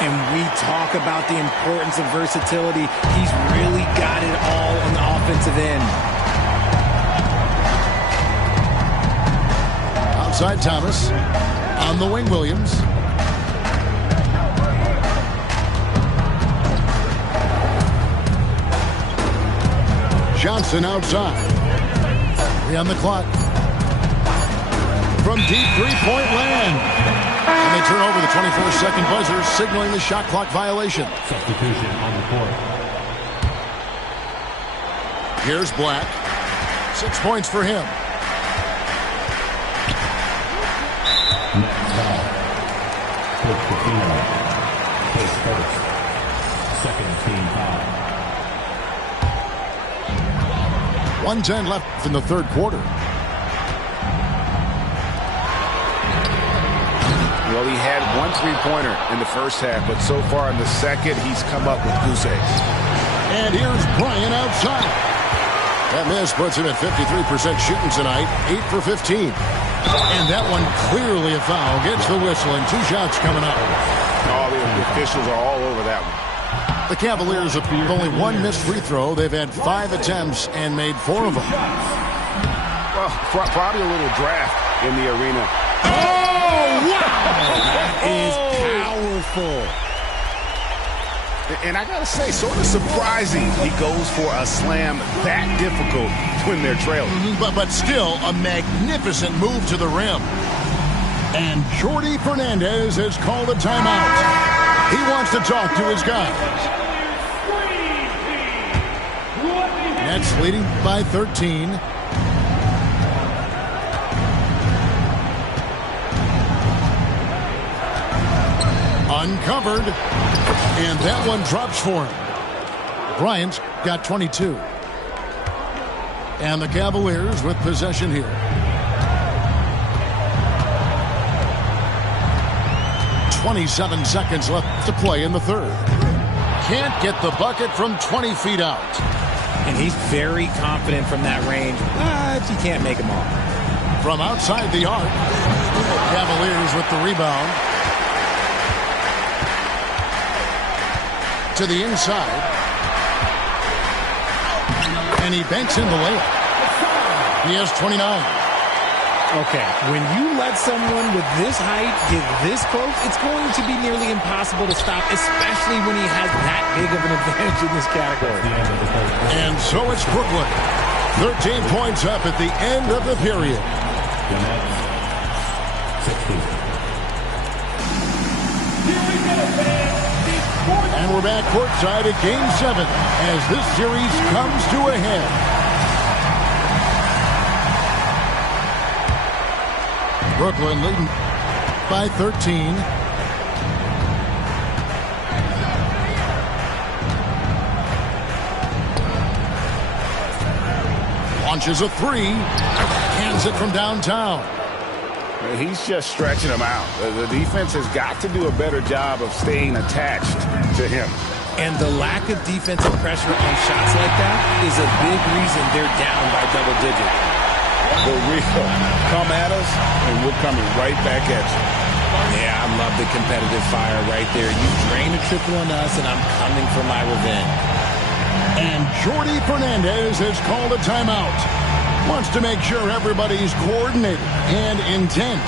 And we talk about the importance of versatility. He's really got it all on the offensive end. Outside Thomas. On the wing, Williams. Johnson outside. 3 on the clock. From deep three-point land. And they turn over the 24-second buzzer, signaling the shot clock violation. Substitution on the court. Here's Black. 6 points for him. Next foul. Coach Coutinho. Case first. Second team foul. 1:10 left in the third quarter. Well, he had 1 3-pointer in the first half, but so far in the second, he's come up with goose eggs. And here's Bryant outside. That miss puts him at 53% shooting tonight, 8 for 15. And that one clearly a foul. Gets the whistle, and 2 shots coming up. Oh, the officials are all over that one. The Cavaliers have only 1 missed free throw. They've had 5 attempts and made 4 of them. Well, probably a little draft in the arena. Oh, wow! That is powerful. And I got to say, sort of surprising he goes for a slam that difficult when they're trailing. But still, a magnificent move to the rim. And Jordi Fernandez has called a timeout. He wants to talk to his guys. Nets leading by 13. Uncovered. And that one drops for him. Bryant's got 22. And the Cavaliers with possession here. 27 seconds left to play in the third. Can't get the bucket from 20 feet out. And he's very confident from that range, but you can't make him all. From outside the arc, Cavaliers with the rebound. To the inside. And he banks in the layup. He has 29. Okay, when you let someone with this height get this close, it's going to be nearly impossible to stop, especially when he has that big of an advantage in this category. And so it's Brooklyn. 13 points up at the end of the period. The Nets, 16. And we're back courtside at Game 7 as this series comes to a head. Brooklyn leading by 13. Launches a three. Hands it from downtown. He's just stretching them out. The defense has got to do a better job of staying attached to him. And the lack of defensive pressure on shots like that is a big reason they're down by double digits. The real come at us, and we're coming right back at you. Yeah, I love the competitive fire right there. You drain a triple on us, and I'm coming for my revenge. And Jordi Fernandez has called a timeout. Wants to make sure everybody's coordinated and intent.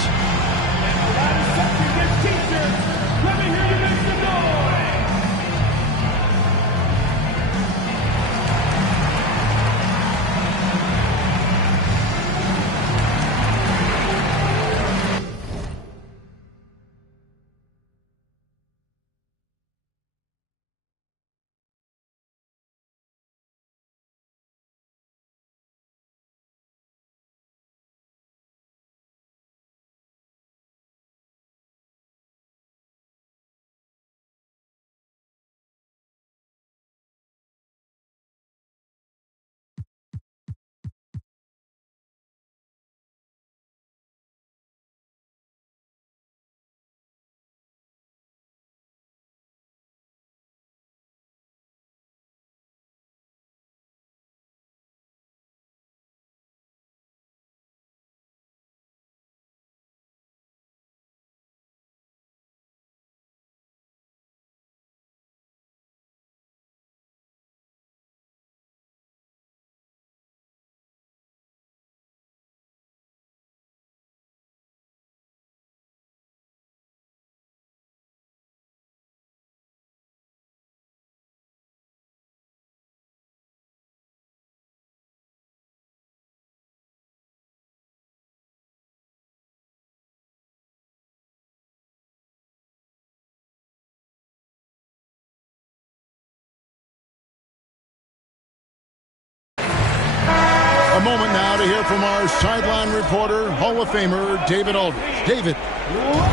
A moment now to hear from our sideline reporter, Hall of Famer David Aldridge. David.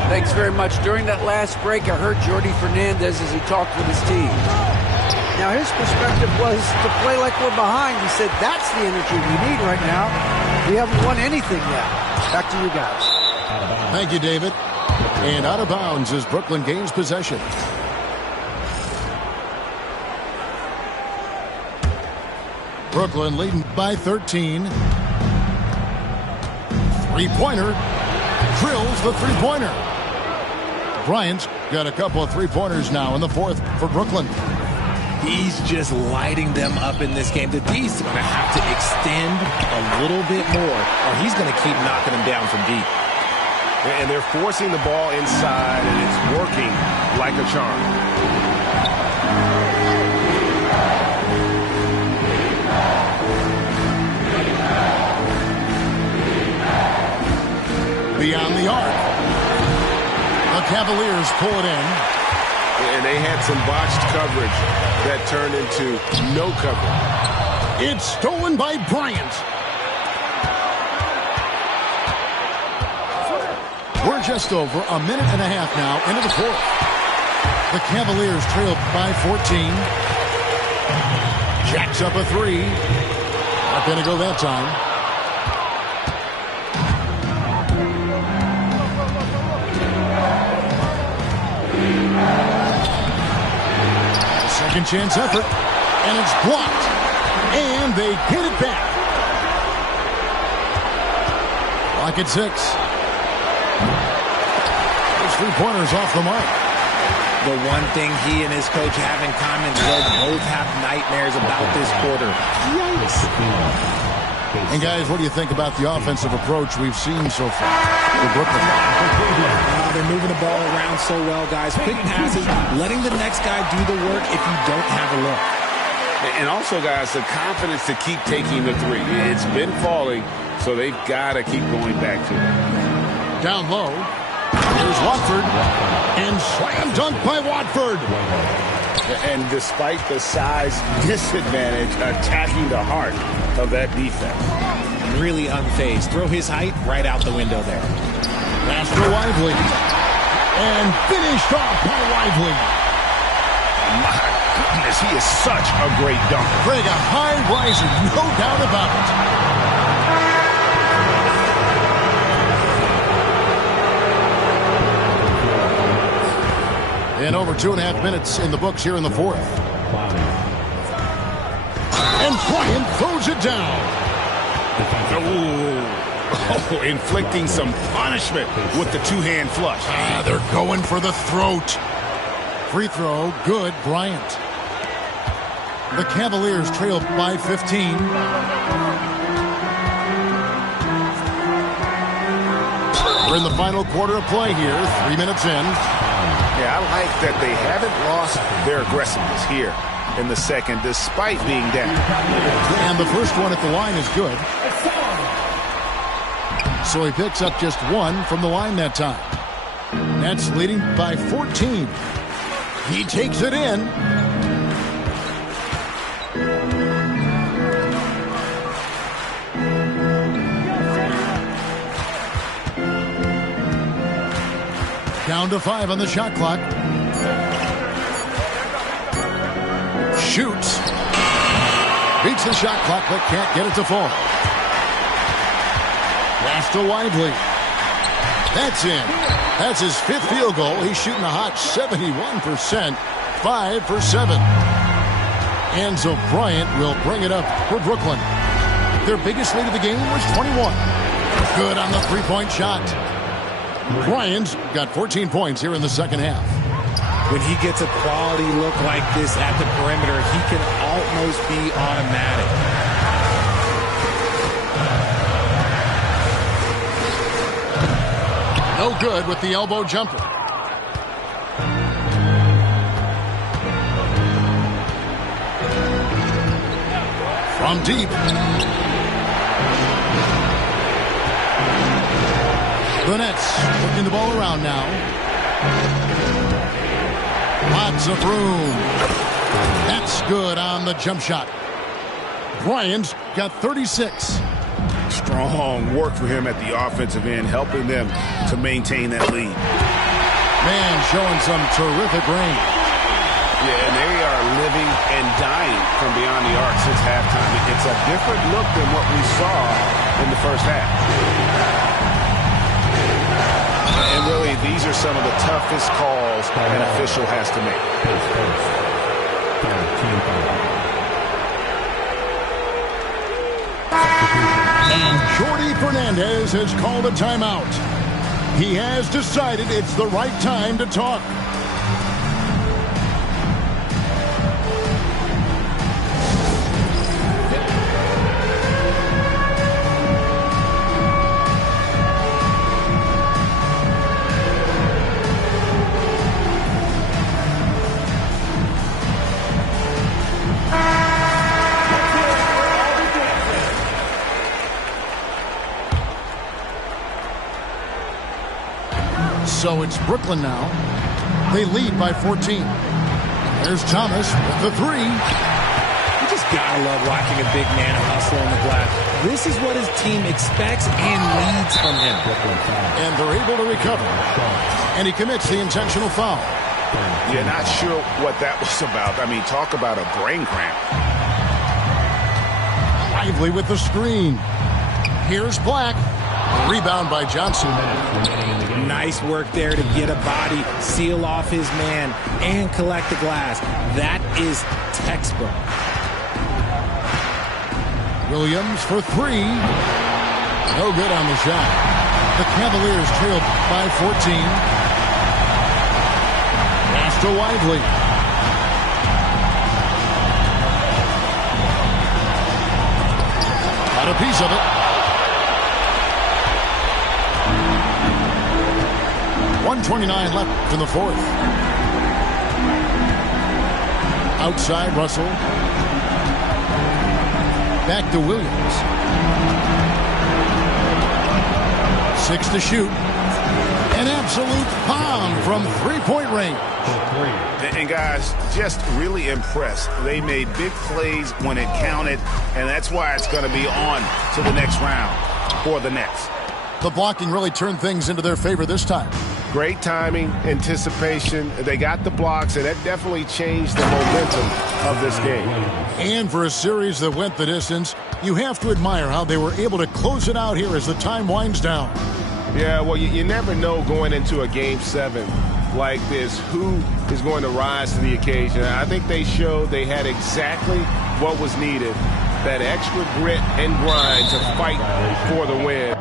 Thanks very much. During that last break, I heard Jordi Fernandez as he talked with his team. Now, his perspective was to play like we're behind. He said, that's the energy we need right now. We haven't won anything yet. Back to you guys. Thank you, David. And out of bounds as Brooklyn gains possession. Brooklyn leading by 13. Three-pointer. Drills the three-pointer. Bryant's got a couple of three-pointers now in the fourth for Brooklyn. He's just lighting them up in this game. The D's going to have to extend a little bit more, or he's going to keep knocking them down from deep. And they're forcing the ball inside, and it's working like a charm. Beyond the arc. The Cavaliers pull it in. And they had some botched coverage that turned into no coverage. It's stolen by Bryant. We're just over a minute and a half now into the fourth. The Cavaliers trail by 14. Jacks up a three. Not going to go that time. Second chance effort, and it's blocked. And they get it back. Clock at 6. Those three-pointers off the mark. The one thing he and his coach have in common is they'll both have nightmares about this quarter. Yikes. And guys, what do you think about the offensive approach we've seen so far for Brooklyn? They're moving the ball around so well, guys. Quick passes, letting the next guy do the work if you don't have a look. And also, guys, the confidence to keep taking the three. It's been falling, so they've got to keep going back to it. Down low. Here's Watford. And slam dunk by Watford. And despite the size disadvantage, attacking the heart of that defense. Really unfazed. Throw his height right out the window there. Pass to Lively. And finished off by Lively. My goodness, he is such a great dunker. Craig, a high riser, no doubt about it. And over 2.5 minutes in the books here in the fourth. And Bryant throws it down. Oh, inflicting some punishment with the two-hand flush. They're going for the throat. Free throw, good, Bryant. The Cavaliers trail by 15. We're in the final quarter of play here, 3 minutes in. Yeah, I like that they haven't lost their aggressiveness here in the second, despite being down. And the first one at the line is good. So he picks up just one from the line that time. Nets leading by 14. He takes it in. Down to 5 on the shot clock. Shoots. Beats the shot clock, but can't get it to fall. Pass to Lively. That's in. That's his 5th field goal. He's shooting a hot 71%. 5 for 7. Enzo Bryant will bring it up for Brooklyn. Their biggest lead of the game was 21. Good on the three-point shot. Bryant's got 14 points here in the second half. When he gets a quality look like this at the perimeter, he can almost be automatic. No good with the elbow jumper. From deep. The Nets looking the ball around now. Lots of room. That's good on the jump shot. Bryant's got 36. Strong work for him at the offensive end, helping them to maintain that lead. Man showing some terrific range. Yeah, and they are living and dying from beyond the arc since halftime. It's a different look than what we saw in the first half. And really, these are some of the toughest calls an official has to make. And Jordi Fernandez has called a timeout. He has decided it's the right time to talk. So it's Brooklyn now. They lead by 14. There's Thomas with the three. You just gotta love watching a big man hustle on the glass. This is what his team expects and needs from him. And they're able to recover. And he commits the intentional foul. Yeah, not sure what that was about. I mean, talk about a brain cramp. Lively with the screen. Here's Black. Rebound by Johnson. Nice work there to get a body, seal off his man, and collect the glass. That is textbook. Williams for three. No good on the shot. The Cavaliers trail by 14. Pass to Lively. Got a piece of it. 1:29 left in the fourth. Outside, Russell. Back to Williams. 6 to shoot. An absolute bomb from three-point range. And guys, just really impressed. They made big plays when it counted, and that's why it's going to be on to the next round for the Nets. The blocking really turned things into their favor this time. Great timing, anticipation. They got the blocks, and that definitely changed the momentum of this game. And for a series that went the distance, you have to admire how they were able to close it out here as the time winds down. Yeah, well, you never know going into a Game 7 like this who is going to rise to the occasion. I think they showed they had exactly what was needed, that extra grit and grind to fight for the win.